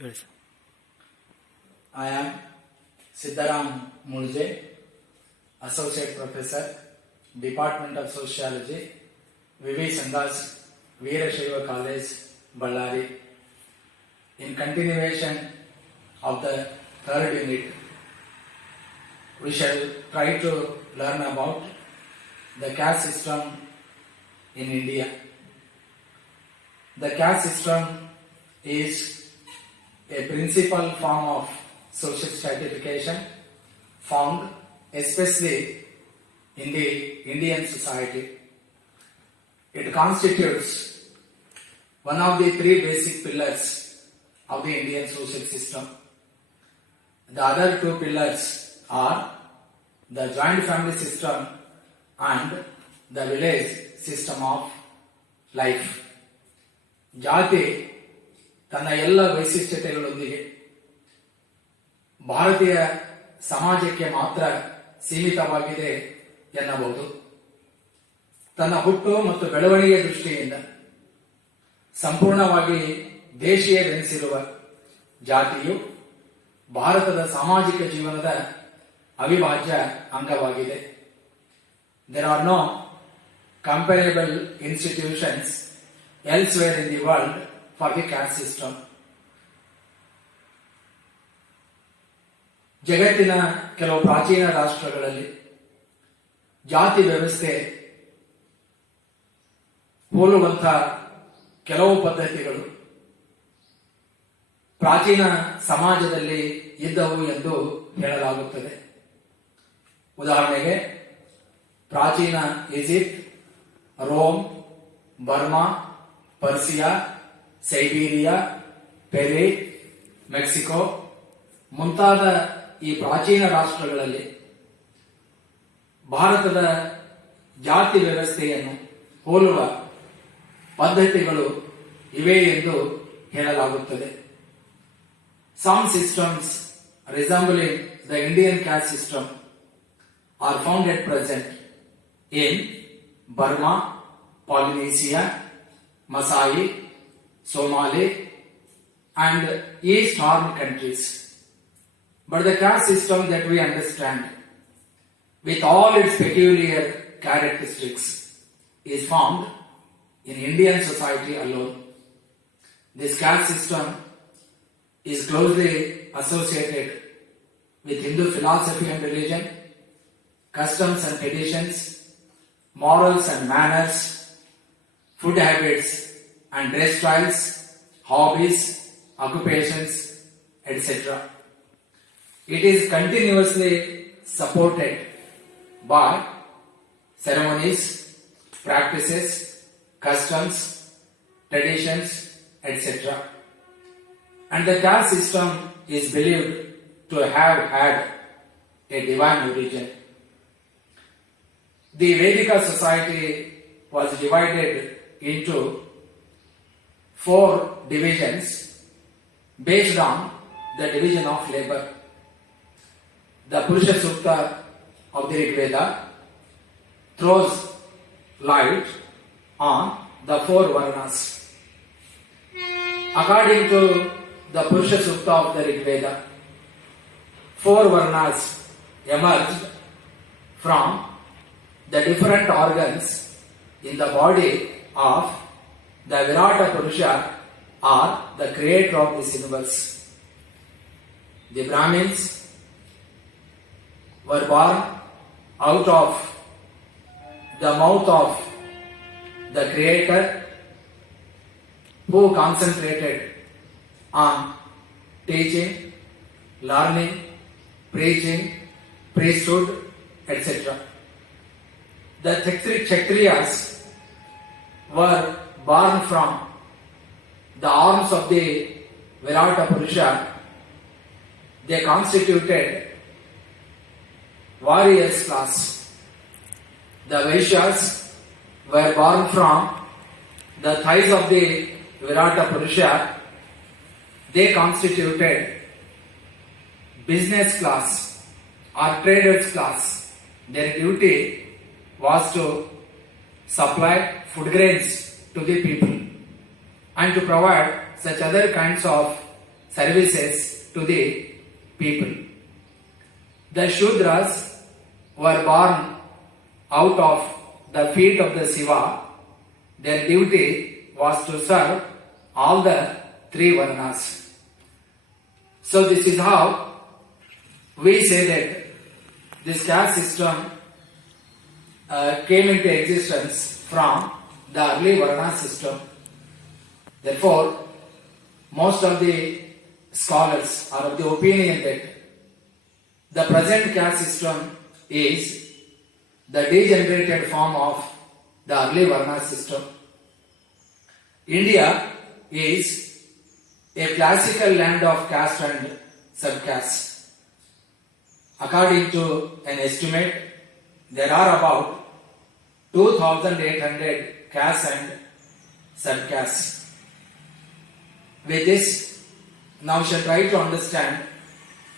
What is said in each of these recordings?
Yes. I am Siddharam Mulje, Associate Professor, Department of Sociology, V.V. Sandas, Veerashaiva College, Ballari. In continuation of the third unit, we shall try to learn about the caste system in India. The caste system is a principal form of social stratification found especially in the Indian society. It constitutes one of the three basic pillars of the Indian social system. The other two pillars are the joint family system and the village system of life. ಜಾತಿ ತನ್ನ ಎಲ್ಲ ವೈಶಿಷ್ಟ್ಯತೆಗಳೊಂದಿಗೆ ಭಾರತೀಯ ಸಮಾಜಕ್ಕೆ ಮಾತ್ರ ಸೀಮಿತವಾಗಿದೆ ಎನ್ನಬಹುದು. ತನ್ನ ಹುಟ್ಟು ಮತ್ತು ಬೆಳವಣಿಗೆ ದೃಷ್ಟಿಯಿಂದ ಸಂಪೂರ್ಣವಾಗಿ ದೇಶೀಯವೆನಿಸಿರುವ ಜಾತಿಯು ಭಾರತದ ಸಾಮಾಜಿಕ ಜೀವನದ ಅವಿಭಾಜ್ಯ ಅಂಗವಾಗಿದೆ. There are no comparable institutions elsewhere in the world for the caste system. ಜಗತ್ತಿನ ಕೆಲವು ಪ್ರಾಚೀನ ರಾಷ್ಟ್ರಗಳಲ್ಲಿ ಜಾತಿ ವ್ಯವಸ್ಥೆ ಹೋಲುವಂಥ ಕೆಲವು ಪದ್ಧತಿಗಳು ಪ್ರಾಚೀನ ಸಮಾಜದಲ್ಲಿ ಇದ್ದವು ಎಂದು ಹೇಳಲಾಗುತ್ತದೆ. ಉದಾಹರಣೆಗೆ ಪ್ರಾಚೀನ Egypt, Rome, Burma, Persia, Siberia, Peru, Mexico ಮುಂತಾದ ಈ ಪ್ರಾಚೀನ ರಾಷ್ಟ್ರಗಳಲ್ಲಿ ಭಾರತದ ಜಾತಿ ವ್ಯವಸ್ಥೆಯನ್ನು ಹೋಲುವ ಪದ್ಧತಿಗಳು ಇವೆ ಎಂದು ಹೇಳಲಾಗುತ್ತದೆ. Some systems resembling the Indian caste system are found at present in Burma, Polynesia, Masai, Somali and East Horn countries. But the caste system that we understand with all its peculiar characteristics is found in Indian society alone. This caste system is closely associated with Hindu philosophy and religion, customs and traditions, morals and manners, food habits and dress styles, hobbies, occupations, etc. It is continuously supported by ceremonies, practices, customs, traditions, etc. And the caste system is believed to have had a divine origin. The Vedic society was divided into 4 divisions based on the division of labor. The Purusha Sukta of the Rig Veda throws light on the 4 Varnas. According to the Purusha Sukta of the Rig Veda, 4 Varnas emerged from the different organs in the body of the Virata Purusha or the creator of this universe. The Brahmins were born out of the mouth of the creator who concentrated on teaching, learning, preaching, priesthood, etc. The Kshatriyas were born from the arms of the Virata Purusha. They constituted warriors class. The Vaishyas were born from the thighs of the Virata Purusha. They constituted business class or traders class. Their duty was to supply food grains to the people and to provide such other kinds of services to the people. The Shudras were born out of the feet of the Shiva. Their duty was to serve all the three Varnas. So this is how we say that this caste system came into existence from the early Varna system. Therefore, most of the scholars are of the opinion that the present caste system is the degenerated form of the early Varna system. India is a classical land of caste and subcaste. According to an estimate, there are about 2,800 castes and subcastes. With this, now we shall try to understand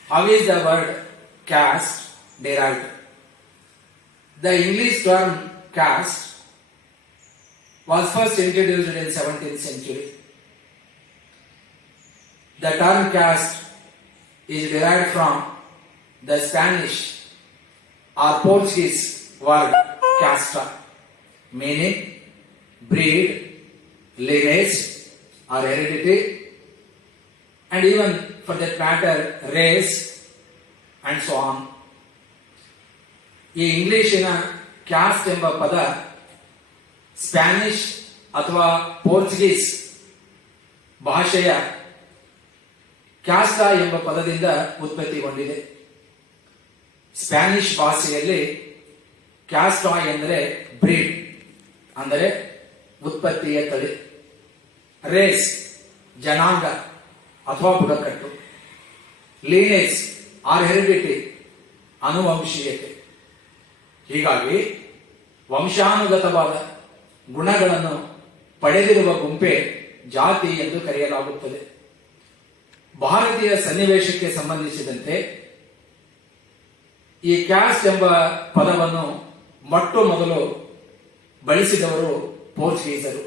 how is the word caste derived. The English term caste was first introduced in 17th century. The term caste is derived from the Spanish or Portuguese word casta, meaning breed, lineage or heredity, and even for that matter race and so on. ಈ ಇಂಗ್ಲಿಶಿನ ಕ್ಯಾಸ್ಟ್ ಎಂಬ ಪದ ಸ್ಪ್ಯಾನಿಷ್ ಅಥವಾ ಪೋರ್ಚುಗೀಸ್ ಭಾಷೆಯ ಕ್ಯಾಸ್ಟಾ ಎಂಬ ಪದದಿಂದ ಉತ್ಪತ್ತಿಗೊಂಡಿದೆ. ಸ್ಪ್ಯಾನಿಷ್ ಭಾಷೆಯಲ್ಲಿ ಕ್ಯಾಸ್ಟಾ ಎಂದರೆ ಬ್ರೀಡ್, ಅಂದರೆ ಉತ್ಪತ್ತಿಯ ತಳಿ. ರೇಸ್ ಜನಾಂಗ ಅಥವಾ ಬುಡಕಟ್ಟು. ಲೀನೇಜ್ ಆರ್ ಹೆರಿಡಿಟಿ ಅನುವಂಶೀಯತೆ. ಹೀಗಾಗಿ ವಂಶಾನುಗತವಾದ ಗುಣಗಳನ್ನು ಪಡೆದಿರುವ ಗುಂಪೆ ಜಾತಿ ಎಂದು ಕರೆಯಲಾಗುತ್ತದೆ. ಭಾರತೀಯ ಸನ್ನಿವೇಶಕ್ಕೆ ಸಂಬಂಧಿಸಿದಂತೆ ಈ ಕ್ಯಾಸ್ಟ್ ಎಂಬ ಪದವನ್ನು ಮೊಟ್ಟ ಮೊದಲು ಬಳಸಿದವರು ಪೋರ್ಚುಗೀಸರು.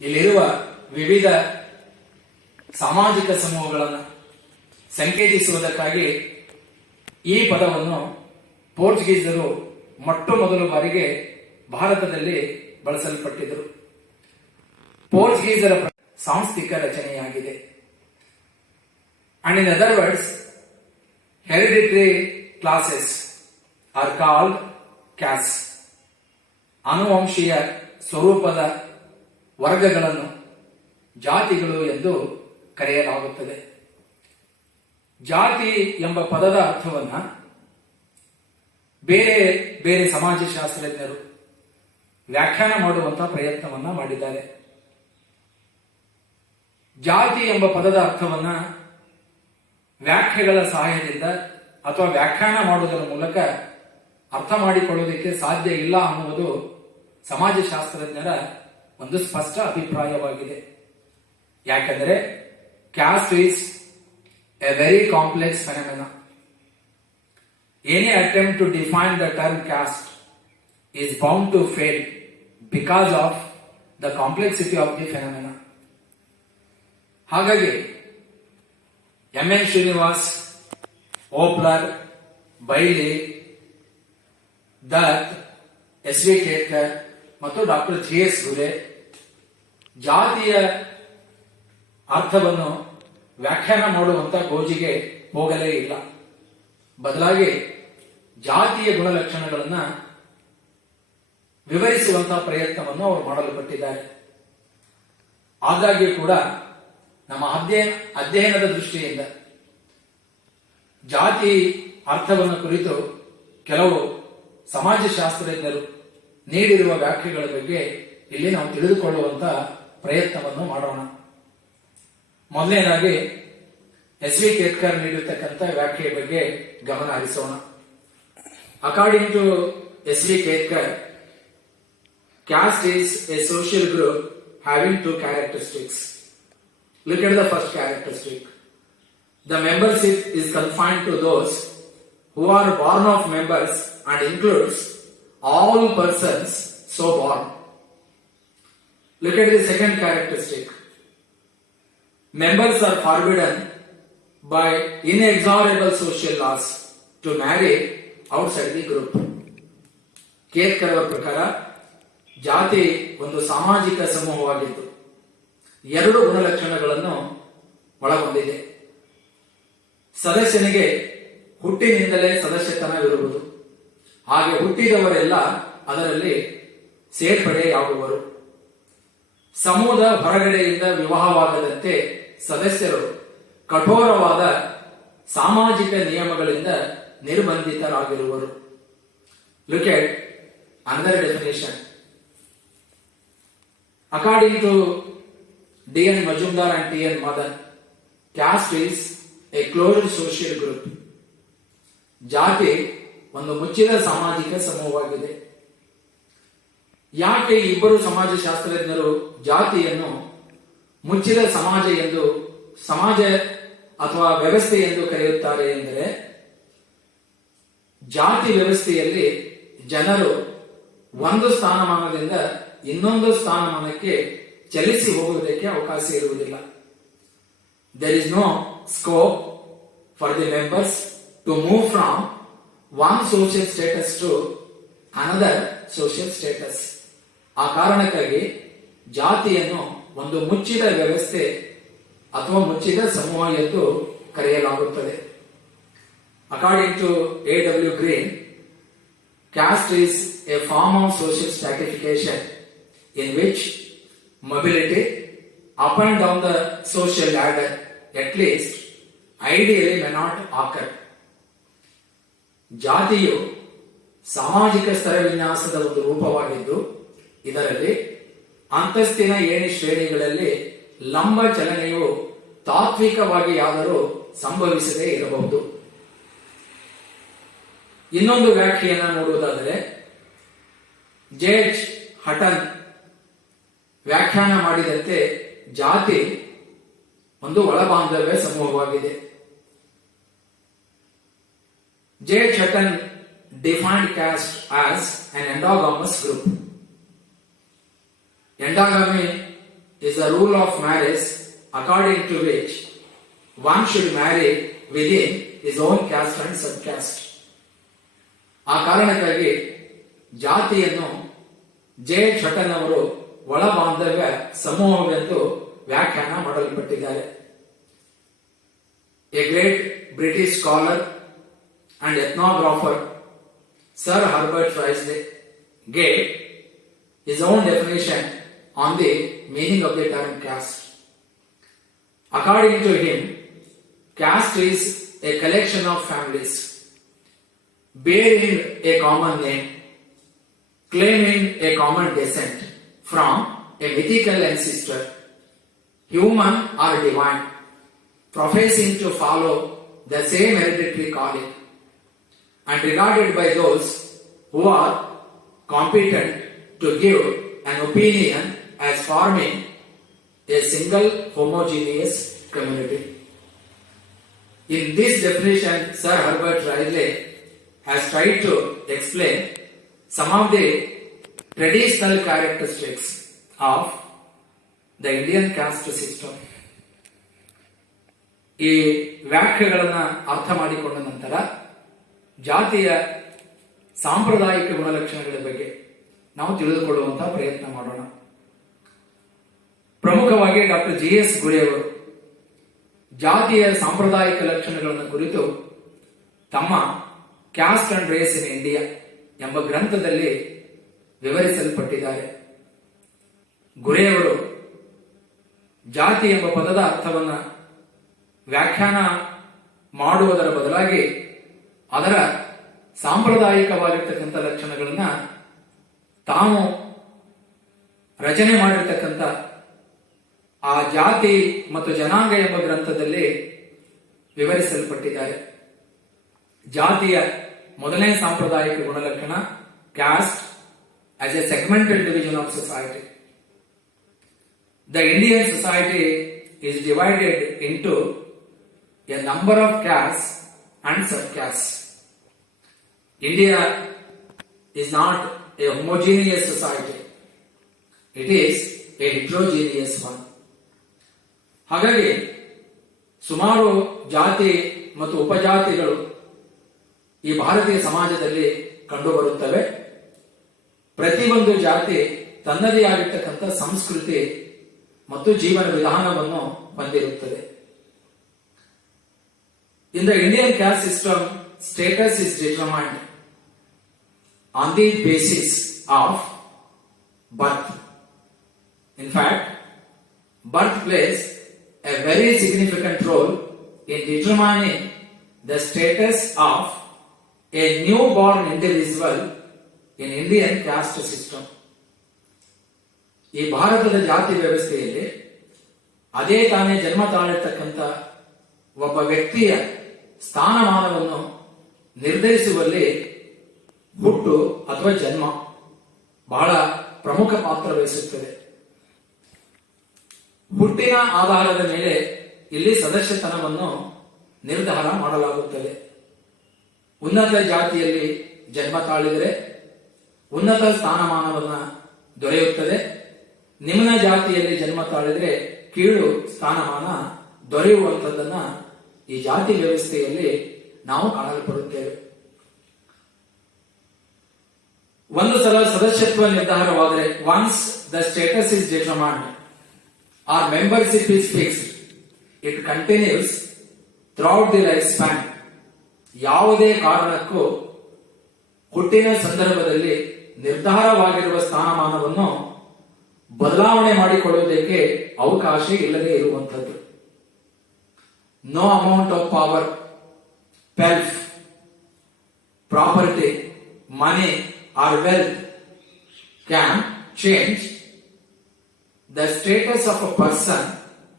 ಇಲ್ಲಿರುವ ವಿವಿಧ ಸಾಮಾಜಿಕ ಸಮೂಹಗಳನ್ನು ಸಂಕೇತಿಸುವುದಕ್ಕಾಗಿ ಈ ಪದವನ್ನು ಪೋರ್ಚುಗೀಸರು ಮೊಟ್ಟ ಮೊದಲ ಬಾರಿಗೆ ಭಾರತದಲ್ಲಿ ಬಳಸಲ್ಪಟ್ಟಿದ್ದರು. ಪೋರ್ಚುಗೀಸರ ಸಾಂಸ್ಥಿಕ ರಚನೆಯಾಗಿದೆ. And in other words, hereditary classes are called caste. ಅನುವಂಶೀಯ ಸ್ವರೂಪದ ವರ್ಗಗಳನ್ನು ಜಾತಿಗಳು ಎಂದು ಕರೆಯಲಾಗುತ್ತದೆ. ಜಾತಿ ಎಂಬ ಪದದ ಅರ್ಥವನ್ನು ಬೇರೆ ಬೇರೆ ಸಮಾಜಶಾಸ್ತ್ರಜ್ಞರು ವ್ಯಾಖ್ಯಾನ ಮಾಡುವಂತಹ ಪ್ರಯತ್ನವನ್ನ ಮಾಡಿದ್ದಾರೆ. ಜಾತಿ ಎಂಬ ಪದದ ಅರ್ಥವನ್ನ ವ್ಯಾಖ್ಯೆಗಳ ಸಹಾಯದಿಂದ ಅಥವಾ ವ್ಯಾಖ್ಯಾನ ಮಾಡುವುದರ ಮೂಲಕ ಅರ್ಥ ಮಾಡಿಕೊಳ್ಳುವುದಕ್ಕೆ ಸಾಧ್ಯ ಇಲ್ಲ ಅನ್ನುವುದು ಸಮಾಜಶಾಸ್ತ್ರಜ್ಞರ ಒಂದು ಸ್ಪಷ್ಟ ಅಭಿಪ್ರಾಯವಾಗಿದೆ. ಯಾಕೆಂದರೆ caste is a very complex phenomena. Any attempt to define the term caste is bound to fail because of the complexity of the phenomena. ಹಾಗಾಗಿ M N. Srinivas, Opler, Bailey, Dutt, ಎಸ್.ವಿ. ಕೇತ್ಕರ್ ಮತ್ತು ಡಾಕ್ಟರ್ ಜಿ.ಎಸ್. ಗುಲೆ ಜಾತಿಯ ಅರ್ಥವನ್ನು ವ್ಯಾಖ್ಯಾನ ಮಾಡುವಂತ ಗೋಜಿಗೆ ಹೋಗಲೇ ಇಲ್ಲ. ಬದಲಾಗಿ ಜಾತಿಯ ಗುಣಲಕ್ಷಣಗಳನ್ನು ವಿವರಿಸುವಂತಹ ಪ್ರಯತ್ನವನ್ನು ಅವರು ಮಾಡಲ್ಪಟ್ಟಿದ್ದಾರೆ. ಆದಾಗ್ಯೂ ಕೂಡ ನಮ್ಮ ಅಧ್ಯಯನದ ದೃಷ್ಟಿಯಿಂದ ಜಾತಿ ಅರ್ಥವನ್ನು ಕುರಿತು ಕೆಲವು ಸಮಾಜಶಾಸ್ತ್ರಜ್ಞರು ನೀಡಿರುವ ವ್ಯಾಖ್ಯೆಗಳ ಬಗ್ಗೆ ಇಲ್ಲಿ ನಾವು ತಿಳಿದುಕೊಳ್ಳುವಂತಹ ಪ್ರಯತ್ನವನ್ನು ಮಾಡೋಣ. ಮೊದಲನೇದಾಗಿ ಎಸ್.ವಿ. ಕೇತ್ಕರ್ ನೀಡಿರ್ತಕ್ಕಂಥ ವ್ಯಾಖ್ಯೆಯ ಬಗ್ಗೆ ಗಮನ ಹರಿಸೋಣ. According to S V. Ketkar, caste is a social group having two characteristics. Look at the first characteristic. The membership is confined to those who are born of members and includes all persons so born. Look at the second characteristic. members are forbidden by inexorable social laws to marry outside the group. Ketkar ಅವರ ಪ್ರಕಾರ ಜಾತಿ ಒಂದು ಸಾಮಾಜಿಕ ಸಮೂಹವಾಗಿದ್ದು 2 ಗುಣಲಕ್ಷಣಗಳನ್ನು ಒಳಗೊಂಡಿದೆ. ಸದಸ್ಯನಿಗೆ ಹುಟ್ಟಿನಿಂದಲೇ ಸದಸ್ಯತನವಿರುವುದು, ಹಾಗೆ ಹುಟ್ಟಿದವರೆಲ್ಲ ಅದರಲ್ಲಿ ಸೇರ್ಪಡೆಯಾಗುವರು. ಸಮೂಹದ ಹೊರಗಡೆಯಿಂದ ವಿವಾಹವಾಗದಂತೆ ಸದಸ್ಯರು ಕಠೋರವಾದ ಸಾಮಾಜಿಕ ನಿಯಮಗಳಿಂದ ನಿರ್ಬಂಧಿತರಾಗಿರುವರು. Look at another definition. According to D.N. Majumdar and T.N. Madan, caste is a closed social group. ಜಾತಿ ಒಂದು ಮುಚ್ಚಿದ ಸಾಮಾಜಿಕ ಸಮೂಹವಾಗಿದೆ. ಯಾಕೆ ಇಬ್ಬರು ಸಮಾಜಶಾಸ್ತ್ರಜ್ಞರು ಜಾತಿಯನ್ನು ಮುಚ್ಚಿದ ಸಮಾಜ ಅಥವಾ ವ್ಯವಸ್ಥೆ ಎಂದು ಕರೆಯುತ್ತಾರೆ ಎಂದರೆ, ಜಾತಿ ವ್ಯವಸ್ಥೆಯಲ್ಲಿ ಜನರು ಒಂದು ಸ್ಥಾನಮಾನದಿಂದ ಇನ್ನೊಂದು ಸ್ಥಾನಮಾನಕ್ಕೆ ಚಲಿಸಿ ಹೋಗುವುದಕ್ಕೆ ಅವಕಾಶ ಇರುವುದಿಲ್ಲ. There is no scope for the members to move from one social status to another social status. ಆ ಕಾರಣಕ್ಕಾಗಿ ಜಾತಿಯನ್ನು ಒಂದು ಮುಚ್ಚಿದ ವ್ಯವಸ್ಥೆ ಅಥವಾ ಮುಚ್ಚಿದ ಸಮೂಹ ಎಂದು ಕರೆಯಲಾಗುತ್ತದೆ. According to A.W. Green, caste is a form of social stratification in which mobility up and down the social ladder, at least ideally, may not occur. ಜಾತಿಯು ಸಾಮಾಜಿಕ ಸ್ತರ ವಿನ್ಯಾಸದ ಒಂದು ರೂಪವಾಗಿದ್ದು, ಇದರಲ್ಲಿ ಅಂತಸ್ತಿನ ಏಣಿ ಶ್ರೇಣಿಗಳಲ್ಲಿ ಲಂಬ ಚಲನೆಯು ತಾತ್ವಿಕವಾಗಿ ಯಾದರೂ ಸಂಭವಿಸದೇ ಇರಬಹುದು. ಇನ್ನೊಂದು ವ್ಯಾಖ್ಯೆಯನ್ನು ನೋಡುವುದಾದರೆ, ಜೆ.ಎಚ್. ಹಟನ್ ವ್ಯಾಖ್ಯಾನ ಮಾಡಿದಂತೆ ಜಾತಿ ಒಂದು ಒಳಬಾಂಧವ್ಯ ಸಮೂಹವಾಗಿದೆ. J.H. Hutton defined caste as an endogamous group. Endogamy is a rule of marriage according to which one should marry within his own caste and subcaste. ಆ ಕಾರಣಕ್ಕಾಗಿ ಜಾತಿಯನ್ನು J.H. Hutton ಅವರು ಒಳಬಾಂಧವ್ಯ ಸಮೂಹವೆಂದು ವ್ಯಾಖ್ಯಾನ ಮಾಡಲ್ಪಟ್ಟಿದ್ದಾರೆ. A great British scholar and ethnographer, Sir Herbert Risley, gave his own definition on the meaning of the term caste. According to him, caste is a collection of families bearing a common name, claiming a common descent from a mythical ancestor, human or divine, professing to follow the same hereditary calling, and regarded by those who are competent to give an opinion as forming a single homogeneous community. In this definition, Sir Herbert Risley has tried to explain some of the traditional characteristics of the Indian caste system. ಈ ವ್ಯಾಖ್ಯೆಗಳನ್ನು ಅರ್ಥ ಮಾಡಿಕೊಂಡ ನಂತರ ಜಾತಿಯ ಸಾಂಪ್ರದಾಯಿಕ ಗುಣಲಕ್ಷಣಗಳ ಬಗ್ಗೆ ನಾವು ತಿಳಿದುಕೊಳ್ಳುವಂತಹ ಪ್ರಯತ್ನ ಮಾಡೋಣ. ಪ್ರಮುಖವಾಗಿ ಡಾಕ್ಟರ್ ಜಿ.ಎಸ್. ಗುಳೆಯವರು ಜಾತಿಯ ಸಾಂಪ್ರದಾಯಿಕ ಲಕ್ಷಣಗಳನ್ನು ಕುರಿತು ತಮ್ಮ caste and race in India ಎಂಬ ಗ್ರಂಥದಲ್ಲಿ ವಿವರಿಸಲ್ಪಟ್ಟಿದ್ದಾರೆ. ಗುಳೆಯವರು ಜಾತಿ ಎಂಬ ಪದದ ಅರ್ಥವನ್ನು ವ್ಯಾಖ್ಯಾನ ಮಾಡುವುದರ ಬದಲಾಗಿ ಅದರ ಸಾಂಪ್ರದಾಯಿಕವಾಗಿರ್ತಕ್ಕಂಥ ಲಕ್ಷಣಗಳನ್ನ ತಾನು ರಚನೆ ಮಾಡಿರ್ತಕ್ಕಂಥ ಆ ಜಾತಿ ಮತ್ತು ಜನಾಂಗ ಎಂಬ ಗ್ರಂಥದಲ್ಲಿ ವಿವರಿಸಲ್ಪಟ್ಟಿದ್ದಾರೆ. ಜಾತಿಯ ಮೊದಲನೇ ಸಾಂಪ್ರದಾಯಿಕ ಗುಣಲಕ್ಷಣ caste as A segmental division of society. The Indian society is divided into a number of castes and subcastes. India is not a homogeneous society. It is a heterogeneous one. ಹಾಗಾಗಿ ಸುಮಾರು ಜಾತಿ ಮತ್ತು ಉಪಜಾತಿಗಳು ಈ ಭಾರತೀಯ ಸಮಾಜದಲ್ಲಿ ಕಂಡುಬರುತ್ತವೆ. ಪ್ರತಿಯೊಂದು ಜಾತಿ ತನ್ನದೇ ಆಗಿರ್ತಕ್ಕಂಥ ಸಂಸ್ಕೃತಿ ಮತ್ತು ಜೀವನ ವಿಧಾನವನ್ನು ಹೊಂದಿರುತ್ತದೆ. In the Indian caste system, status is determined on the basis of birth. In fact, birth plays a very significant role in determining the status of a newborn individual in Indian caste system. ಈ ಭಾರತದ ಜಾತಿ ವ್ಯವಸ್ಥೆಯಲ್ಲಿ ಅದೇ ತಾನೇ ಜನ್ಮ ತಾಳಿರ್ತಕ್ಕಂಥ ಒಬ್ಬ ವ್ಯಕ್ತಿಯ ಸ್ಥಾನಮಾನವನ್ನು ನಿರ್ಧರಿಸುವಲ್ಲಿ ಹುಟ್ಟು ಅಥವಾ ಜನ್ಮ ಬಹಳ ಪ್ರಮುಖ ಪಾತ್ರ ವಹಿಸುತ್ತದೆ. ಹುಟ್ಟಿನ ಆಧಾರದ ಮೇಲೆ ಇಲ್ಲಿ ಸದಸ್ಯತನವನ್ನು ನಿರ್ಧಾರ ಮಾಡಲಾಗುತ್ತದೆ. ಉನ್ನತ ಜಾತಿಯಲ್ಲಿ ಜನ್ಮ ತಾಳಿದರೆ ಉನ್ನತ ಸ್ಥಾನಮಾನವನ್ನು ದೊರೆಯುತ್ತದೆ. ನಿಮ್ನ ಜಾತಿಯಲ್ಲಿ ಜನ್ಮ ತಾಳಿದರೆ ಕೀಳು ಸ್ಥಾನಮಾನ ದೊರೆಯುವಂಥದ್ದನ್ನ ಈ ಜಾತಿ ವ್ಯವಸ್ಥೆಯಲ್ಲಿ ನಾವು ಕಾಣಲ್ಪಡುತ್ತೇವೆ. ಒಂದು ಸಲ ಸದಸ್ಯತ್ವ ನಿರ್ಧಾರವಾದರೆ, once the status is determined or membership is fixed, it continues throughout the life span. ಯಾವುದೇ ಕಾರಣಕ್ಕೂ ಹುಟ್ಟಿನ ಸಂದರ್ಭದಲ್ಲಿ ನಿರ್ಧಾರವಾಗಿರುವ ಸ್ಥಾನಮಾನವನ್ನು ಬದಲಾವಣೆ ಮಾಡಿಕೊಳ್ಳುವುದಕ್ಕೆ ಅವಕಾಶ ಇಲ್ಲದೆ ಇರುವಂಥದ್ದು. No amount of power, wealth, property, money or wealth can change the status of a person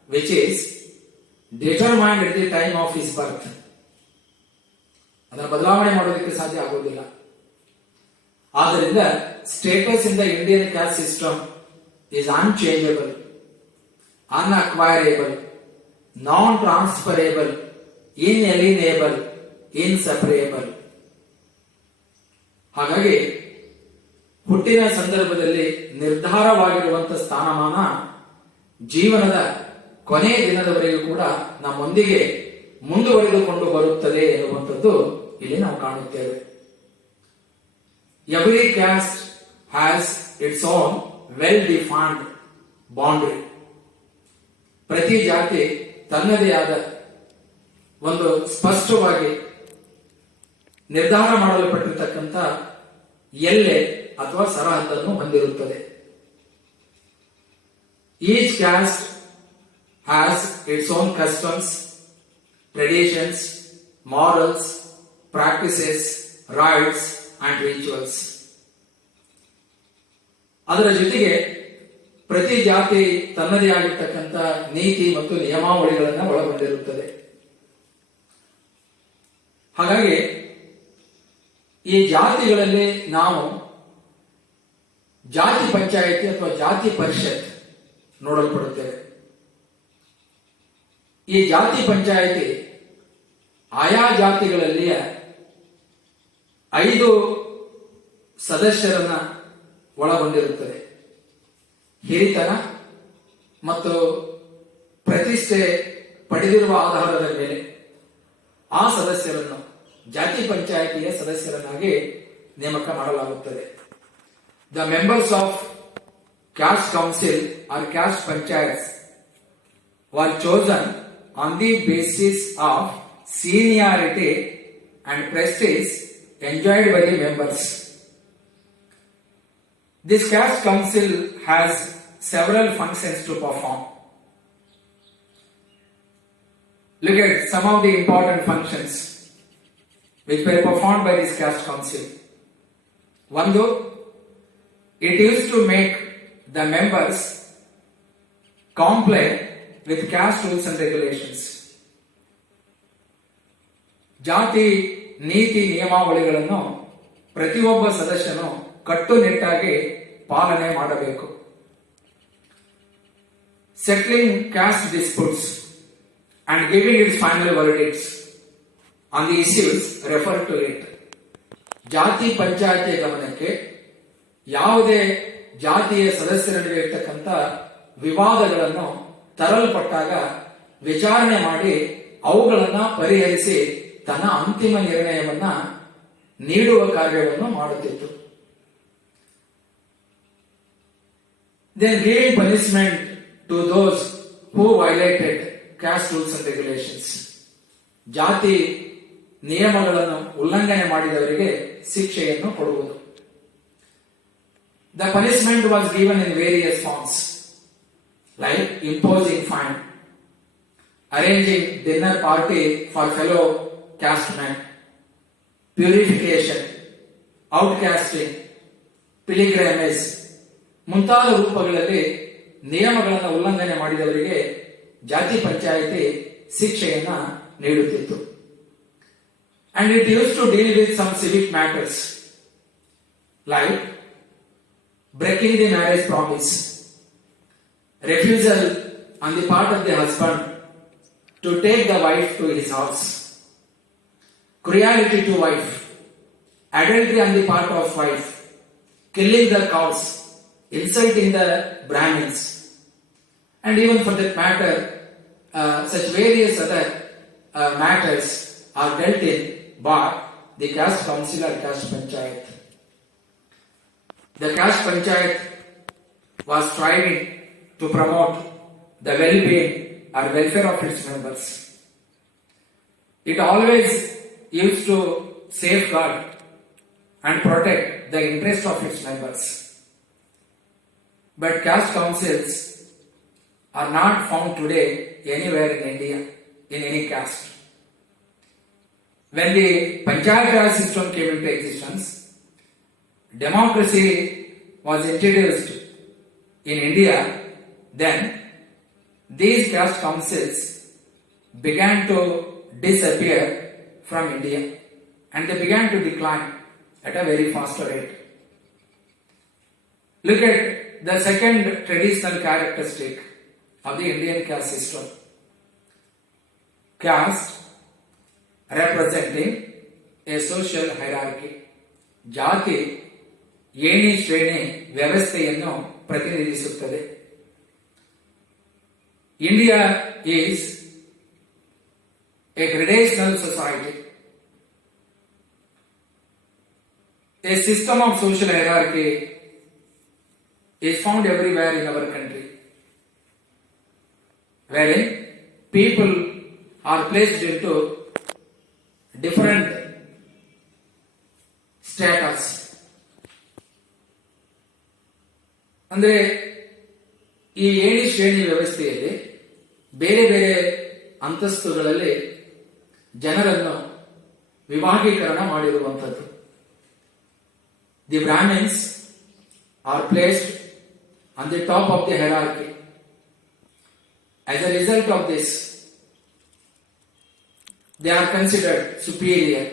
which is determined at the time of his birth. ಅದನ್ನು ಬದಲಾವಣೆ ಮಾಡೋದಕ್ಕೆ ಸಾಧ್ಯ ಆಗುವುದಿಲ್ಲ. ಆದ್ದರಿಂದ status in the Indian caste system is unchangeable, unacquirable, non-transferable, inalienable, inseparable. ಹಾಗಾಗಿ ಹುಟ್ಟಿನ ಸಂದರ್ಭದಲ್ಲಿ ನಿರ್ಧಾರವಾಗಿರುವಂತಹ ಸ್ಥಾನಮಾನ ಜೀವನದ ಕೊನೆಯ ದಿನದವರೆಗೂ ಕೂಡ ನಮ್ಮೊಂದಿಗೆ ಮುಂದುವರೆದುಕೊಂಡು ಬರುತ್ತದೆ ಎನ್ನುವಂಥದ್ದು ಇಲ್ಲಿ ನಾವು ಕಾಣುತ್ತೇವೆ. Every caste has its own well defined boundary. ಪ್ರತಿ ಜಾತಿ ತನ್ನದೇ ಆದ ಒಂದು ಸ್ಪಷ್ಟವಾಗಿ ನಿರ್ಧಾರ ಮಾಡಲ್ಪಟ್ಟಿರ್ತಕ್ಕಂಥ ಎಲ್ಲೆ ಅಥವಾ ಸರಹದ್ದನ್ನು ಹೊಂದಿರುತ್ತದೆ. Each caste has its own customs, traditions, morals, practices, rights and rituals. ಅದರ ಜೊತೆಗೆ ಪ್ರತಿ ಜಾತಿ ತನ್ನದೇ ಆಗಿರ್ತಕ್ಕಂಥ ನೀತಿ ಮತ್ತು ನಿಯಮಾವಳಿಗಳನ್ನು ಒಳಗೊಂಡಿರುತ್ತದೆ. ಹಾಗಾಗಿ ಈ ಜಾತಿಗಳಲ್ಲಿ ನಾವು ಜಾತಿ ಪಂಚಾಯಿತಿ ಅಥವಾ ಜಾತಿ ಪರಿಷತ್ ನೋಡಲ್ಪಡುತ್ತೇವೆ. ಈ ಜಾತಿ ಪಂಚಾಯಿತಿ ಆಯಾ ಜಾತಿಗಳಲ್ಲಿಯ 5 ಸದಸ್ಯರನ್ನ ಒಳಗೊಂಡಿರುತ್ತದೆ. ಹಿರಿತನ ಮತ್ತು ಪ್ರತಿಷ್ಠೆ ಪಡೆದಿರುವ ಆಧಾರದ ಮೇಲೆ ಆ ಸದಸ್ಯರನ್ನು ಜಾತಿ ಪಂಚಾಯಿತಿಯ ಸದಸ್ಯರನ್ನಾಗಿ ನೇಮಕ ಮಾಡಲಾಗುತ್ತದೆ. The members of caste council or caste panchayats were chosen on the basis of seniority and prestige enjoyed by the members. This caste council has several functions to perform. Look at some of the important functions which were performed by this caste council. One, it used to make the members comply with caste rules and regulations. ಜಾತಿ ನೀತಿ ನಿಯಮಾವಳಿಗಳನ್ನು ಪ್ರತಿಯೊಬ್ಬ ಸದಸ್ಯನು ಕಟ್ಟುನಿಟ್ಟಾಗಿ ಪಾಲನೆ ಮಾಡಬೇಕು. Settling caste disputes and giving its final verdicts on the issues referred to it. ಜಾತಿ ಪಂಚಾಯತಿಯ ಗಮನಕ್ಕೆ ಯಾವುದೇ ಜಾತಿಯ ಸದಸ್ಯರ ನಡುವೆ ಇರತಕ್ಕಂಥ ವಿವಾದಗಳನ್ನು ತರಲ್ಪಟ್ಟಾಗ ವಿಚಾರಣೆ ಮಾಡಿ ಅವುಗಳನ್ನ ಪರಿಹರಿಸಿ ತನ್ನ ಅಂತಿಮ ನಿರ್ಣಯವನ್ನ ನೀಡುವ ಕಾರ್ಯವನ್ನು ಮಾಡುತ್ತಿತ್ತು. Then giving punishment to those who violated caste rules and regulations. ಜಾತಿ ನಿಯಮಗಳನ್ನು ಉಲ್ಲಂಘನೆ ಮಾಡಿದವರಿಗೆ ಶಿಕ್ಷೆಯನ್ನು ಕೊಡುವುದು. The punishment was given in various forms, like imposing fine, arranging dinner party for fellow caste men, purification, outcasting, pilgrimage ಮುಂತಾದ ರೂಪಗಳಲ್ಲಿ ನಿಯಮಗಳನ್ನು ಉಲ್ಲಂಘನೆ ಮಾಡಿದವರಿಗೆ ಜಾತಿ ಪಂಚಾಯಿತಿ ಶಿಕ್ಷೆಯನ್ನ ನೀಡುತ್ತಿತ್ತು. And it used to deal with some civic matters like breaking the marriage promise, refusal on the part of the husband to take the wife to his house, cruelty to wife, adultery on the part of wife, killing the cows, insulting the Brahmins, and even for that matter, such various other matters are dealt in by the caste council or caste panchayat. The caste panchayat was striving to promote the well-being or welfare of its members. It always used to safeguard and protect the interest of its members. But caste councils are not found today anywhere in India, in any caste. When the Panchayat Raj system came into existence, democracy was introduced in India, then these caste councils began to disappear from India and they began to decline at a very faster rate. Look at the second traditional characteristic of the Indian caste system. Caste representing a social hierarchy. ಜಾತಿ ಏಣಿ ಶ್ರೇಣಿ ವ್ಯವಸ್ಥೆಯನ್ನು ಪ್ರತಿನಿಧಿಸುತ್ತದೆ. India is a gradational society. A system of social hierarchy is found everywhere in our country, wherein people are placed into different status. ಅಂದ್ರೆ ಈ ಏಣಿ ಶ್ರೇಣಿ ವ್ಯವಸ್ಥೆಯಲ್ಲಿ ಬೇರೆ ಬೇರೆ ಅಂತಸ್ತುಗಳಲ್ಲಿ ಜನರನ್ನು ವಿಭಾಗೀಕರಣ ಮಾಡಿರುವಂಥದ್ದು. The Brahmins are placed on the top of the hierarchy. As a result of this, they are considered superior,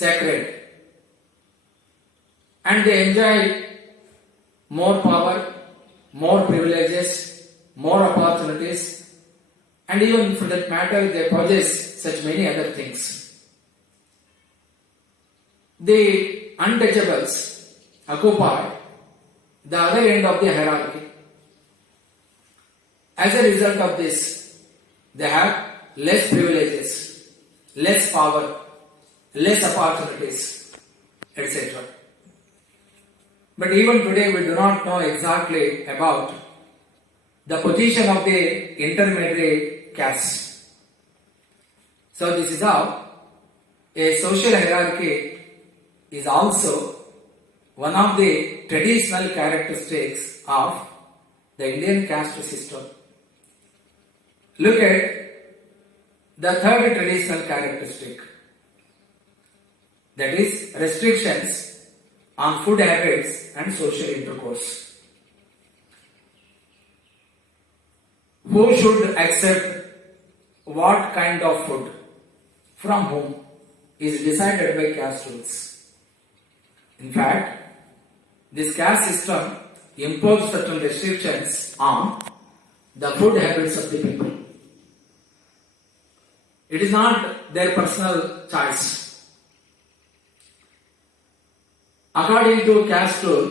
sacred, and they enjoy more power, more privileges, more opportunities, and even for that matter, they possess such many other things. The untouchables occupy the other end of the hierarchy. As a result of this, they have less privileges, less power, less opportunities, etc. But even today we do not know exactly about the position of the intermediary caste. So this is how a social hierarchy is also one of the traditional characteristics of the Indian caste system. Look at the third traditional characteristic, that is restrictions on food habits and social intercourse. Who should accept what kind of food from whom is decided by caste rules. In fact, this caste system imposed certain restrictions on the food habits of the people. It is not their personal choice. According to caste rule,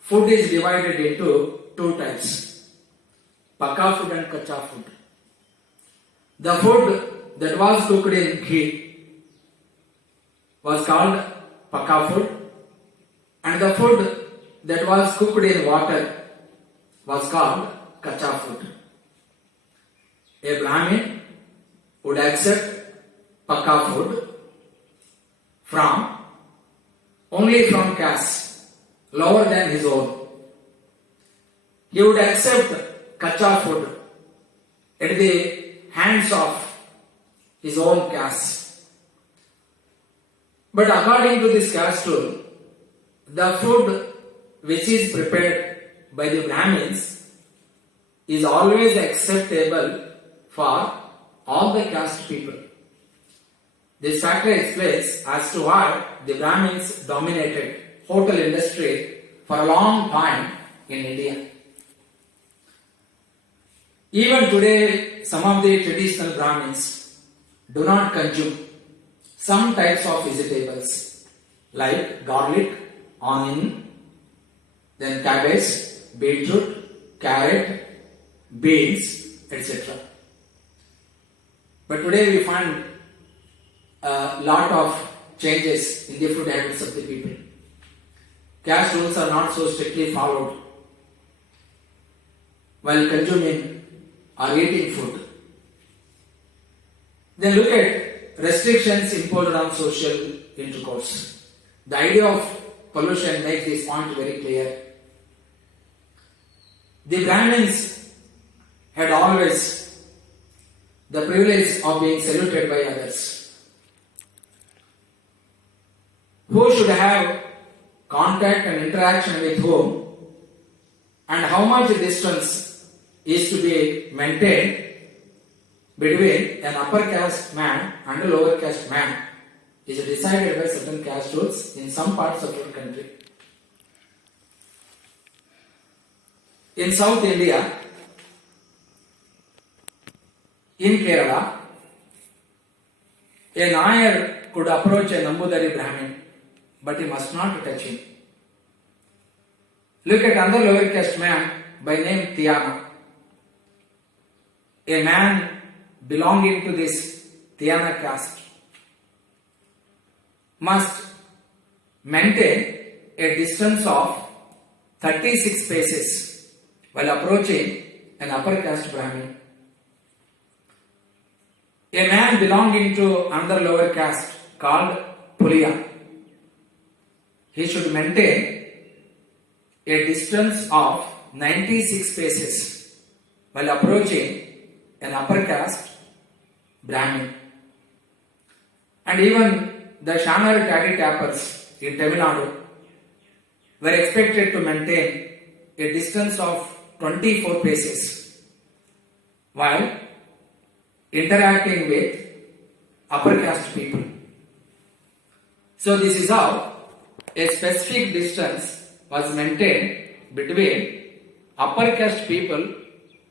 food is divided into two types. Pakka food and Kacha food. The food that was cooked in ghee was called Pakka food, and the food that was cooked in water was called Kacha food. A Brahmin would accept Pakka food only from caste lower than his own. He would accept Kacha food at the hands of his own caste. But according to this caste rule, the food which is prepared by the Brahmins is always acceptable for all the caste people. This factor explains as to why the Brahmins dominated hotel industry for a long time in India. Even today, some of the traditional Brahmins do not consume some types of vegetables like garlic, onion, then cabbage, beetroot, carrot, beans, etc. But today we find a lot of changes in the food habits of the people. Caste rules are not so strictly followed while consuming or eating food. Then look at restrictions imposed on social intercourse. The idea of pollution makes this point very clear. The Brahmins had always the privilege of being saluted by others. Who should have contact and interaction with whom, and how much distance is to be maintained between an upper caste man and a lower caste man is decided by certain caste rules in some parts of our country. In South India, in Kerala, a Nair could approach a Nambudari Brahmin, but he must not touch him. Look at another lower caste man by name Tiyana. A man belonging to this Tiyana caste must maintain a distance of 36 paces while approaching an upper caste Brahmin. A man belonging to another lower caste called Puliya, he should maintain a distance of 96 paces while approaching an upper caste Brahmin. And even the Shanar Taddy tappers in Tamil Nadu were expected to maintain a distance of 24 paces while interacting with upper caste people. So this is how a specific distance was maintained between upper caste people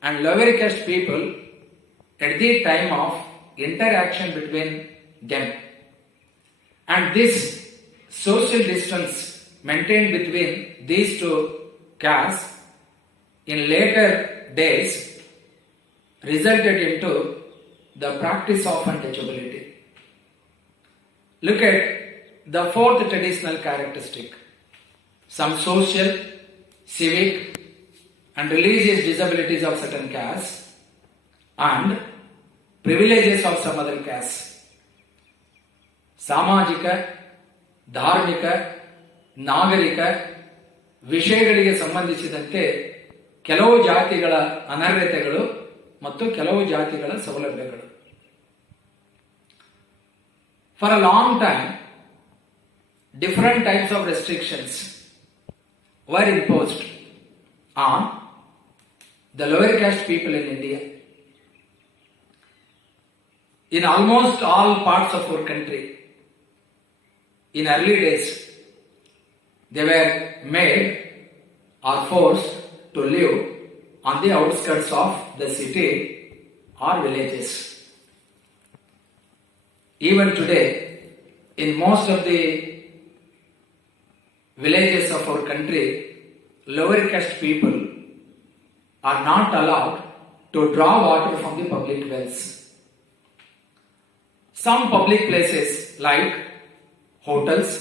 and lower caste people at the time of interaction between them. And this social distance maintained between these two castes in later days resulted into the practice of untouchability. Look at the fourth traditional characteristic. Some social, civic and religious disabilities of certain castes and privileges of some other castes. ಸಾಮಾಜಿಕ, ಧಾರ್ಮಿಕ, ನಾಗರಿಕ ವಿಷಯಗಳಿಗೆ ಸಂಬಂಧಿಸಿದಂತೆ ಕೆಲವು ಜಾತಿಗಳ ಅನರ್ಹತೆಗಳು ಮತ್ತು ಕೆಲವು ಜಾತಿಗಳ ಸೌಲಭ್ಯಗಳು. For a long time, different types of restrictions were imposed on the lower caste people in India. In almost all parts of our country, in early days, they were made or forced to live on the outskirts of the city or villages. Even today, in most of the villages of our country, lower caste people are not allowed to draw water from the public wells. Some public places like hotels,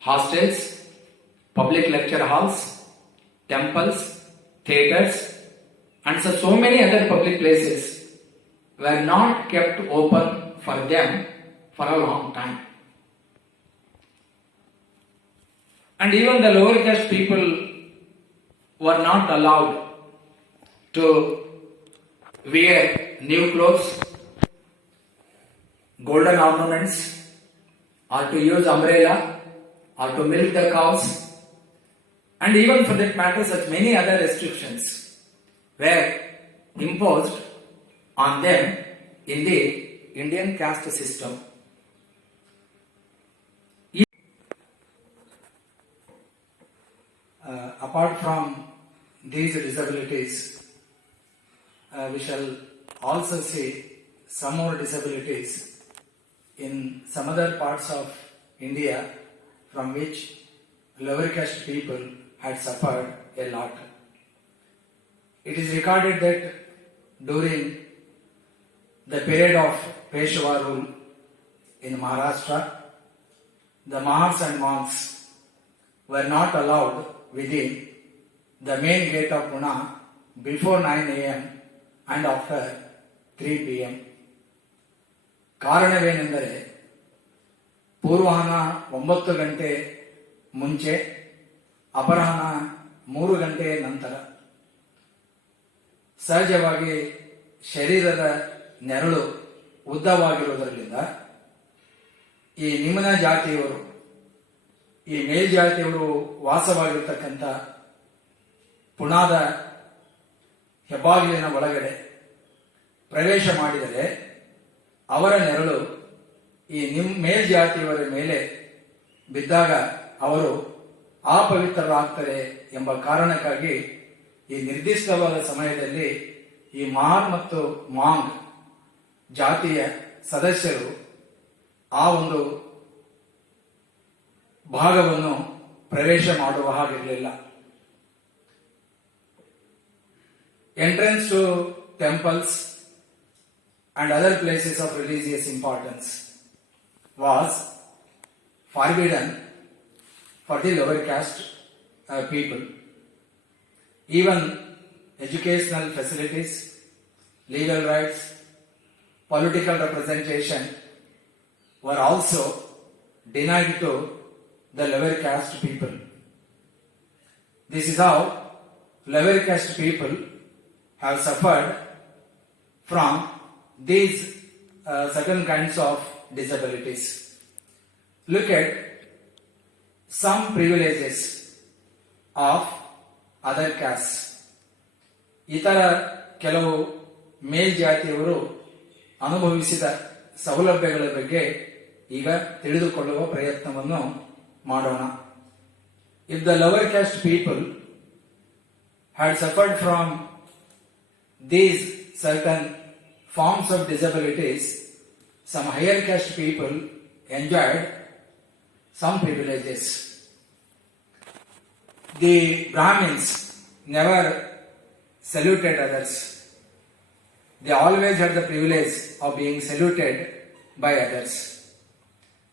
hostels, public lecture halls, temples, theatres, and so many other public places were not kept open for them for a long time. And even the lower caste people were not allowed to wear new clothes, golden ornaments, or to use umbrella, or to milk the cows, and even for that matter such many other restrictions were imposed on them in the Indian caste system. Apart from these disabilities, we shall also see some more disabilities in some other parts of India from which lower caste people had suffered a lot. It is recorded that during the period of Peshwa rule in Maharashtra, the Mahars and monks were not allowed within the main gate of Pune before 9 a.m. and after 3 p.m. ಕಾರಣವೇನೆಂದರೆ ಪೂರ್ವಾಹ್ನ 9 ಗಂಟೆ ಮುಂಚೆ, ಅಪರಾಹ್ನ 3 ಗಂಟೆ ನಂತರ. ಸಹಜವಾಗಿ ಶರೀರದ ನೆರಳು ಉದ್ದವಾಗಿರುವುದರಿಂದ ಈ ನಿಮ್ನ ಜಾತಿಯವರು, ಈ ಮೇಲ್ಜಾತಿಯವರು ವಾಸವಾಗಿರ್ತಕ್ಕಂಥ ಪುಣಾದ ಹೆಬ್ಬಾಗಿಲಿನ ಒಳಗಡೆ ಪ್ರವೇಶ ಮಾಡಿದರೆ ಅವರ ನೆರಳು ಈ ಮೇಲ್ಜಾತಿಯವರ ಮೇಲೆ ಬಿದ್ದಾಗ ಅವರು ಅಪವಿತ್ರರಾಗ್ತಾರೆ ಎಂಬ ಕಾರಣಕ್ಕಾಗಿ ಈ ನಿರ್ದಿಷ್ಟವಾದ ಸಮಯದಲ್ಲಿ ಈ ಮಹಾರ್ ಮತ್ತು ಮಾಂಗ್ ಜಾತಿಯ ಸದಸ್ಯರು ಆ ಒಂದು ಭಾಗವನ್ನು ಪ್ರವೇಶ ಮಾಡುವ ಹಾಗಿರಲಿಲ್ಲ. Entrance to temples and other places of religious importance was forbidden for the lower caste people. Even educational facilities, legal rights, political representation were also denied to the lower caste people. This is how lower caste people have suffered from these certain kinds of disabilities. Look at some privileges of other castes. ಇತರ ಕೆಲವು ಮೇಲ್ಜಾತಿಯವರು ಅನುಭವಿಸಿದ ಸೌಲಭ್ಯಗಳ ಬಗ್ಗೆ ಈಗ ತಿಳಿದುಕೊಳ್ಳುವ ಪ್ರಯತ್ನವನ್ನು ಮಾಡೋಣ. If the lower caste people had suffered from these certain forms of disabilities, some higher caste people enjoyed some privileges. The Brahmins never saluted others. They always had the privilege of being saluted by others.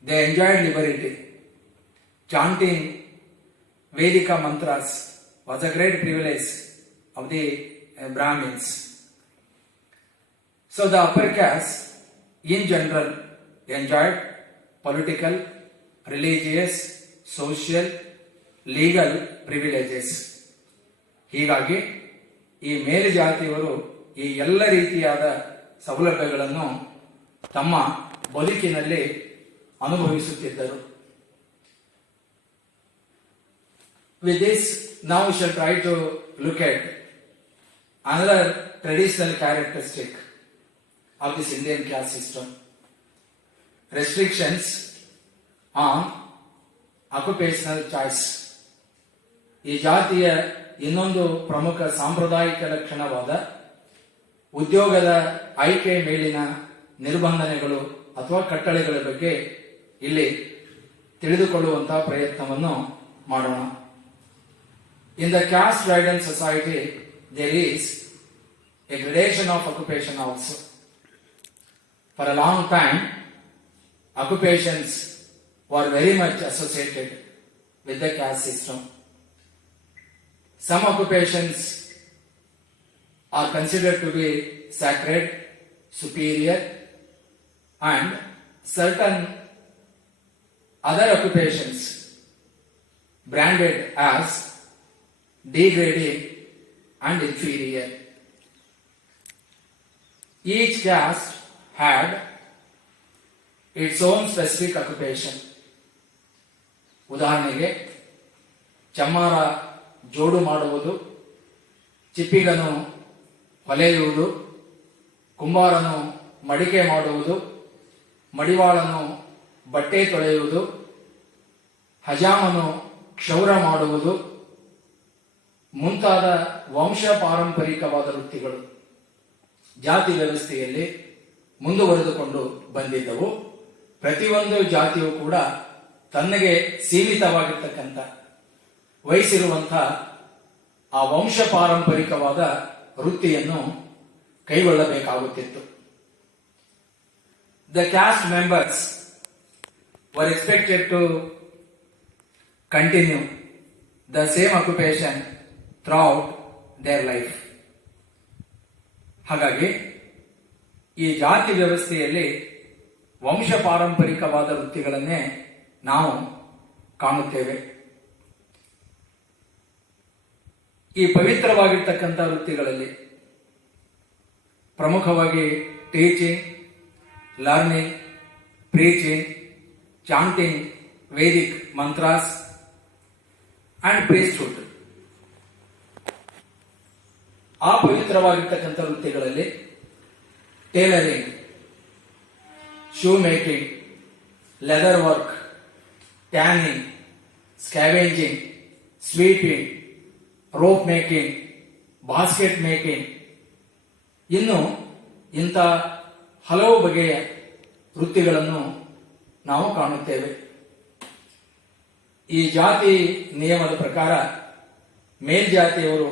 They enjoyed liberty. Chanting Vedika mantras was a great privilege of the Brahmins. So the upper caste in general enjoyed political, religious, social, legal privileges. ಹೀಗಾಗಿ ಈ ಮೇಲ್ಜಾತಿಯವರು ಈ ಎಲ್ಲ ರೀತಿಯಾದ ಸೌಲಭ್ಯಗಳನ್ನು ತಮ್ಮ ಬದುಕಿನಲ್ಲಿ ಅನುಭವಿಸುತ್ತಿದ್ದರು. With this, now we shall try to look at another traditional characteristic of this Indian caste system. Restrictions on occupational choice. ಈ ಜಾತಿಯ ಇನ್ನೊಂದು ಪ್ರಮುಖ ಸಾಂಪ್ರದಾಯಿಕ ಲಕ್ಷಣವಾದ ಉದ್ಯೋಗದ ಆಯ್ಕೆ ಮೇಲಿನ ನಿರ್ಬಂಧನೆಗಳು ಅಥವಾ ಕಟ್ಟಳೆಗಳ ಬಗ್ಗೆ ಇಲ್ಲಿ ತಿಳಿದುಕೊಳ್ಳುವಂತಹ ಪ್ರಯತ್ನವನ್ನು ಮಾಡೋಣ. In the caste ridden society, there is a gradation of occupation also. For a long time, occupations were very much associated with the caste system. Some occupations are considered to be sacred, superior, and certain other occupations branded as degrading and inferior. Each caste had its own specific occupation. ಉದಾಹರಣೆಗೆ ಚಮ್ಮಾರ ಜೋಡು ಮಾಡುವುದು, ಚಿಪ್ಪಿಗನು ಹೊಲೆಯುವುದು, ಕುಂಬಾರನು ಮಡಿಕೆ ಮಾಡುವುದು, ಮಡಿವಾಳನು ಬಟ್ಟೆ ತೊಳೆಯುವುದು, ಹಜಾಮನು ಕ್ಷೌರ ಮಾಡುವುದು ಮುಂತಾದ ವಂಶ ಪಾರಂಪರಿಕವಾದ ವೃತ್ತಿಗಳು ಜಾತಿ ವ್ಯವಸ್ಥೆಯಲ್ಲಿ ಮುಂದುವರೆದುಕೊಂಡು ಬಂದಿದ್ದವು. ಪ್ರತಿಯೊಂದು ಜಾತಿಯು ಕೂಡ ತನ್ನಗೆ ಸೀಮಿತವಾಗಿರ್ತಕ್ಕಂಥ ವಹಿಸಿರುವಂತಹ ಆ ವಂಶ ಪಾರಂಪರಿಕವಾದ ವೃತ್ತಿಯನ್ನು ಕೈಗೊಳ್ಳಬೇಕಾಗುತ್ತಿತ್ತು. The caste members were expected to continue the same occupation throughout their life. ಹಾಗಾಗಿ ಈ ಜಾತಿ ವ್ಯವಸ್ಥೆಯಲ್ಲಿ ವಂಶ ಪಾರಂಪರಿಕವಾದ ವೃತ್ತಿಗಳನ್ನೇ ನಾವು ಕಾಣುತ್ತೇವೆ. ಈ ಪವಿತ್ರವಾಗಿರ್ತಕ್ಕಂಥ ವೃತ್ತಿಗಳಲ್ಲಿ ಪ್ರಮುಖವಾಗಿ teaching, learning, preaching, chanting Vedic mantras and priesthood. ಆ ಪವಿತ್ರವಾಗಿರ್ತಕ್ಕಂಥ ವೃತ್ತಿಗಳಲ್ಲಿ tailoring, shoe making, leather work, tanning, scavenging, sweeping, rope making, basket making, ಇನ್ನು ಇಂಥ ಹಲವು ಬಗೆಯ ವೃತ್ತಿಗಳನ್ನು ನಾವು ಕಾಣುತ್ತೇವೆ. ಈ ಜಾತಿ ನಿಯಮದ ಪ್ರಕಾರ ಮೇಲ್ಜಾತಿಯವರು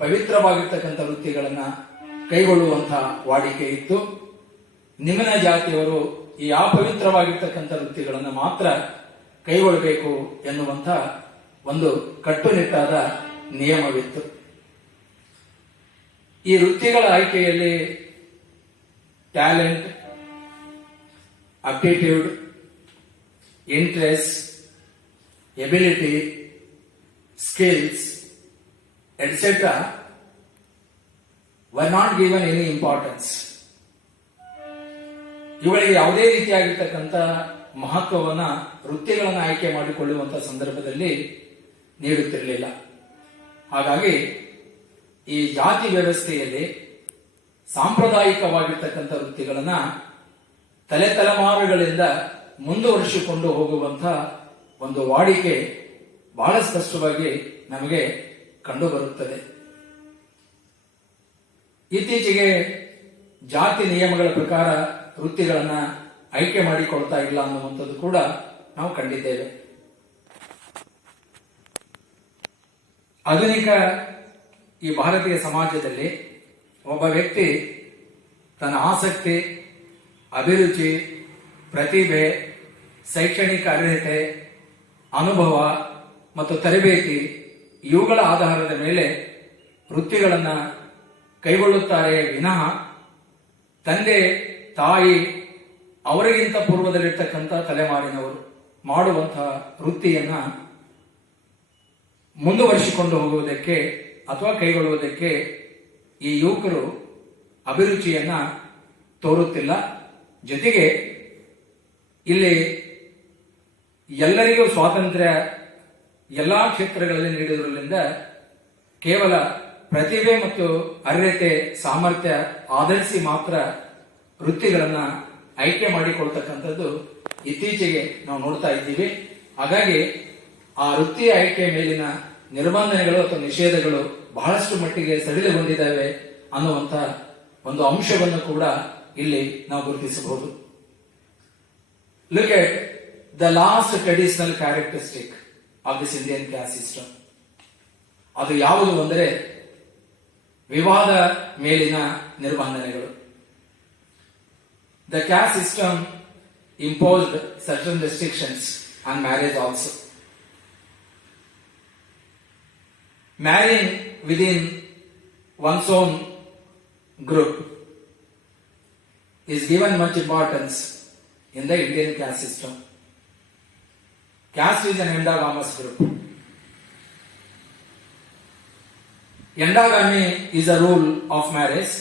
ಪವಿತ್ರವಾಗಿರ್ತಕ್ಕಂಥ ವೃತ್ತಿಗಳನ್ನು ಕೈಗೊಳ್ಳುವಂತಹ ವಾಡಿಕೆ ಇತ್ತು. ನಿಮ್ನ ಜಾತಿಯವರು ಈ ಅಪವಿತ್ರವಾಗಿರ್ತಕ್ಕಂಥ ವೃತ್ತಿಗಳನ್ನು ಮಾತ್ರ ಕೈಗೊಳ್ಳಬೇಕು ಎನ್ನುವಂತ ಒಂದು ಕಟ್ಟುನಿಟ್ಟಾದ ನಿಯಮವಿತ್ತು. ಈ ವೃತ್ತಿಗಳ ಆಯ್ಕೆಯಲ್ಲಿ talent, aptitude, interest, ability, skills et cetera were not given any importance. ಇವುಗಳಿಗೆ ಯಾವುದೇ ರೀತಿಯಾಗಿರ್ತಕ್ಕಂಥ ಮಹತ್ವವನ್ನ ವೃತ್ತಿಗಳನ್ನು ಆಯ್ಕೆ ಮಾಡಿಕೊಳ್ಳುವಂತಹ ಸಂದರ್ಭದಲ್ಲಿ ನೀಡುತ್ತಿರಲಿಲ್ಲ. ಹಾಗಾಗಿ ಈ ಜಾತಿ ವ್ಯವಸ್ಥೆಯಲ್ಲಿ ಸಾಂಪ್ರದಾಯಿಕವಾಗಿರ್ತಕ್ಕಂಥ ವೃತ್ತಿಗಳನ್ನ ತಲೆತಲೆಮಾರುಗಳಿಂದ ಮುಂದುವರಿಸಿಕೊಂಡು ಹೋಗುವಂತಹ ಒಂದು ವಾಡಿಕೆ ಬಹಳ ಸ್ಪಷ್ಟವಾಗಿ ನಮಗೆ ಕಂಡುಬರುತ್ತದೆ. ಇತ್ತೀಚೆಗೆ ಜಾತಿ ನಿಯಮಗಳ ಪ್ರಕಾರ ವೃತ್ತಿಗಳನ್ನ ಆಯ್ಕೆ ಮಾಡಿಕೊಳ್ತಾ ಇಲ್ಲ ಅನ್ನುವಂಥದ್ದು ಕೂಡ ನಾವು ಕಂಡಿದ್ದೇವೆ. ಆಧುನಿಕ ಈ ಭಾರತೀಯ ಸಮಾಜದಲ್ಲಿ ಒಬ್ಬ ವ್ಯಕ್ತಿ ತನ್ನ ಆಸಕ್ತಿ, ಅಭಿರುಚಿ, ಪ್ರತಿಭೆ, ಶೈಕ್ಷಣಿಕ ಅರ್ಹತೆ, ಅನುಭವ ಮತ್ತು ತರಬೇತಿ ಇವುಗಳ ಆಧಾರದ ಮೇಲೆ ವೃತ್ತಿಗಳನ್ನು ಕೈಗೊಳ್ಳುತ್ತಾರೆ ವಿನಃ ತಂದೆ, ತಾಯಿ ಅವರಿಗಿಂತ ಪೂರ್ವದಲ್ಲಿರ್ತಕ್ಕಂಥ ತಲೆಮಾರಿನವರು ಮಾಡುವಂತಹ ವೃತ್ತಿಯನ್ನ ಮುಂದುವರಿಸಿಕೊಂಡು ಹೋಗುವುದಕ್ಕೆ ಅಥವಾ ಕೈಗೊಳ್ಳುವುದಕ್ಕೆ ಈ ಯುವಕರು ಅಭಿರುಚಿಯನ್ನ ತೋರುತ್ತಿಲ್ಲ. ಜೊತೆಗೆ ಇಲ್ಲಿ ಎಲ್ಲರಿಗೂ ಸ್ವಾತಂತ್ರ್ಯ ಎಲ್ಲಾ ಕ್ಷೇತ್ರಗಳಲ್ಲಿ ನೀಡುವುದರಿಂದ ಕೇವಲ ಪ್ರತಿಭೆ ಮತ್ತು ಅರ್ಹತೆ, ಸಾಮರ್ಥ್ಯ ಆಧರಿಸಿ ಮಾತ್ರ ವೃತ್ತಿಗಳನ್ನ ಆಯ್ಕೆ ಮಾಡಿಕೊಳ್ತಕ್ಕಂಥದ್ದು ಇತ್ತೀಚೆಗೆ ನಾವು ನೋಡ್ತಾ ಇದ್ದೀವಿ. ಹಾಗಾಗಿ ಆ ವೃತ್ತಿ ಆಯ್ಕೆ ಮೇಲಿನ ನಿರ್ಬಂಧನೆಗಳು ಅಥವಾ ನಿಷೇಧಗಳು ಬಹಳಷ್ಟು ಮಟ್ಟಿಗೆ ಸಡಿಲಗೊಂಡಿದ್ದಾವೆ ಅನ್ನುವಂತ ಒಂದು ಅಂಶವನ್ನು ಕೂಡ ಇಲ್ಲಿ ನಾವು ಗುರುತಿಸಬಹುದು. Look at the last traditional characteristic of this Indian caste system. ಅದು ಯಾವುದು ಅಂದರೆ ವಿವಾಹದ ಮೇಲಿನ ನಿರ್ಬಂಧನೆಗಳು. The caste system imposed certain restrictions on marriage also. Marrying within one's own group is given much importance in the Indian caste system. Caste is an endogamous group. Endogamy is a rule of marriage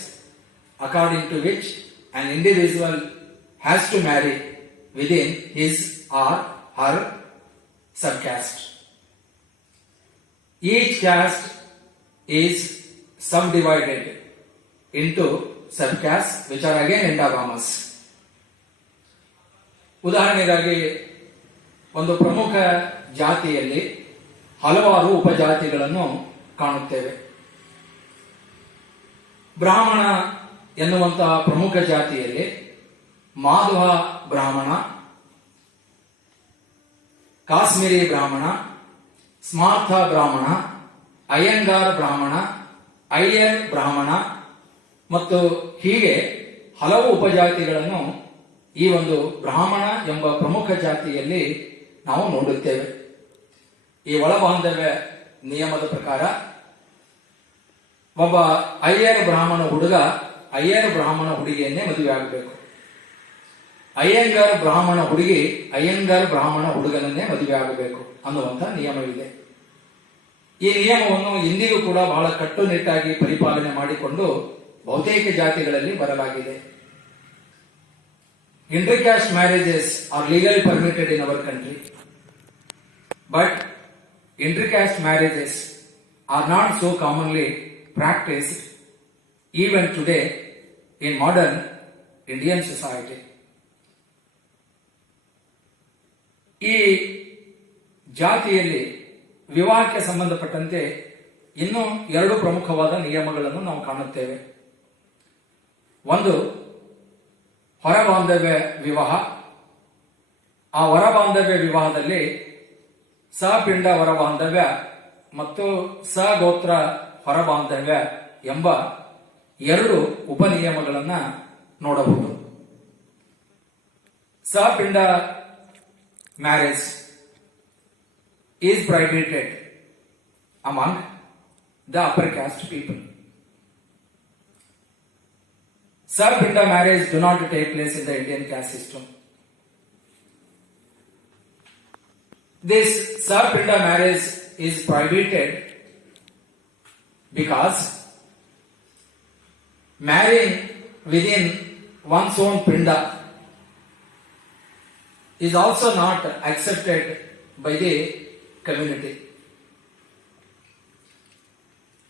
according to which an individual has to marry within his or her subcaste. Each caste is subdivided into subcastes which are again endogamous. ಉದಾಹರಣೆಗಾಗಿ ಒಂದು ಪ್ರಮುಖ ಜಾತಿಯಲ್ಲಿ ಹಲವಾರು ಉಪಜಾತಿಗಳನ್ನು ಕಾಣುತ್ತೇವೆ. ಬ್ರಾಹ್ಮಣ ಎನ್ನುವಂತಹ ಪ್ರಮುಖ ಜಾತಿಯಲ್ಲಿ ಮಾಧ್ವ ಬ್ರಾಹ್ಮಣ, ಕಾಶ್ಮೀರಿ ಬ್ರಾಹ್ಮಣ, ಸ್ಮಾರ್ಥ ಬ್ರಾಹ್ಮಣ, ಅಯ್ಯಂಗಾರ್ ಬ್ರಾಹ್ಮಣ, ಅಯ್ಯರ್ ಬ್ರಾಹ್ಮಣ ಮತ್ತು ಹೀಗೆ ಹಲವು ಉಪಜಾತಿಗಳನ್ನು ಈ ಒಂದು ಬ್ರಾಹ್ಮಣ ಎಂಬ ಪ್ರಮುಖ ಜಾತಿಯಲ್ಲಿ ನಾವು ನೋಡುತ್ತೇವೆ. ಈ ಒಳಬಾಂಧವ್ಯ ನಿಯಮದ ಪ್ರಕಾರ ಒಬ್ಬ ಅಯ್ಯರ್ ಬ್ರಾಹ್ಮಣ ಹುಡುಗ ಅಯ್ಯರ್ ಬ್ರಾಹ್ಮಣ ಹುಡುಗಿಯನ್ನೇ ಮದುವೆ ಆಗಬೇಕು. ಅಯ್ಯಂಗಾರ್ ಬ್ರಾಹ್ಮಣ ಹುಡುಗಿ ಅಯ್ಯಂಗಾರ್ ಬ್ರಾಹ್ಮಣ ಹುಡುಗನನ್ನೇ ಮದುವೆ ಆಗಬೇಕು ಅನ್ನುವಂಥ ನಿಯಮವಿದೆ. ಈ ನಿಯಮವನ್ನು ಇಂದಿಗೂ ಕೂಡ ಬಹಳ ಕಟ್ಟುನಿಟ್ಟಾಗಿ ಪರಿಪಾಲನೆ ಮಾಡಿಕೊಂಡು ಬಹುತೇಕ ಜಾತಿಗಳಲ್ಲಿ ಬರಲಾಗಿದೆ. Intercaste marriages are legally permitted in our country, but intercaste marriages are not so commonly practiced even today in modern Indian society. ಈ ಜಾತಿಯಲ್ಲಿ ವಿವಾಹಕ್ಕೆ ಸಂಬಂಧಪಟ್ಟಂತೆ ಇನ್ನೂ ಎರಡು ಪ್ರಮುಖವಾದ ನಿಯಮಗಳನ್ನು ನಾವು ಕಾಣುತ್ತೇವೆ. ಒಂದು ಹೊರಬಾಂಧವ್ಯ ವಿವಾಹ. ಆ ಹೊರಬಾಂಧವ್ಯ ವಿವಾಹದಲ್ಲಿ ಸಪಿಂಡ ಹೊರಬಾಂಧವ್ಯ ಮತ್ತು ಸಗೋತ್ರ ಹೊರಬಾಂಧವ್ಯ ಎಂಬ ಎರಡು ಉಪನಿಯಮಗಳನ್ನು ನೋಡಬಹುದು. Sapinda marriage is privated among the upper caste people. Sapinda marriage do not take place in the Indian caste system. This Sapinda marriage is prohibited because marrying within one's own pinda is also not accepted by the community.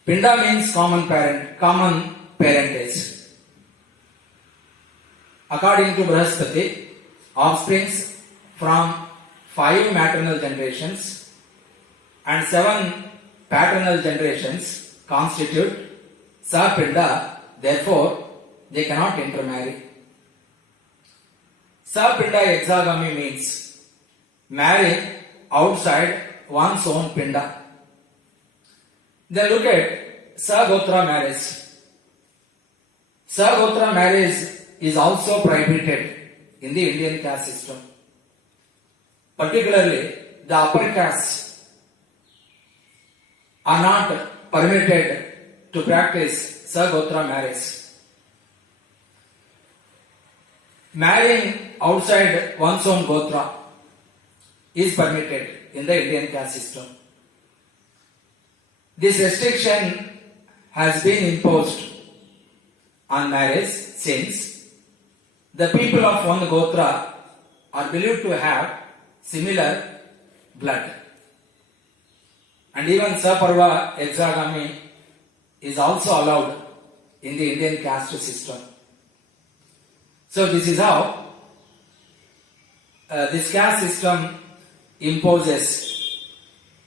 Pinda means common parentage. According to Brahaspati, offsprings from 5 maternal generations and 7 paternal generations constitute Sapinda, therefore they cannot intermarry. Sapinda exogamy means marrying outside one's own pinda. Then look at Sagotra marriage. Sagotra marriage is also prohibited in the Indian caste system. Particularly, the upper castes are not permitted to practice Sagotra marriage. Marrying outside one's own Gotra is permitted in the Indian caste system. This restriction has been imposed on marriage since the people of one Gotra are believed to have similar blood. And even Saparva exogamy is also allowed in the Indian caste system. So this is how this caste system imposes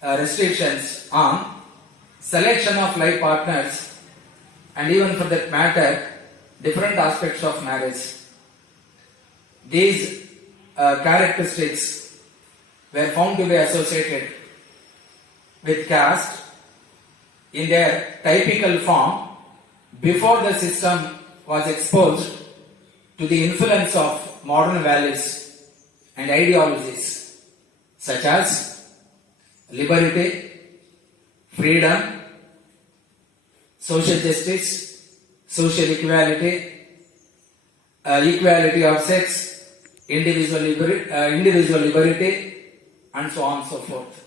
restrictions on selection of life partners and even for that matter different aspects of marriage. These characteristics were found to be associated with caste in their typical form before the system was exposed to the influence of modern values and ideologies such as liberty, freedom, social justice, social equality, equality of sex, individual liberty, and so on and so forth.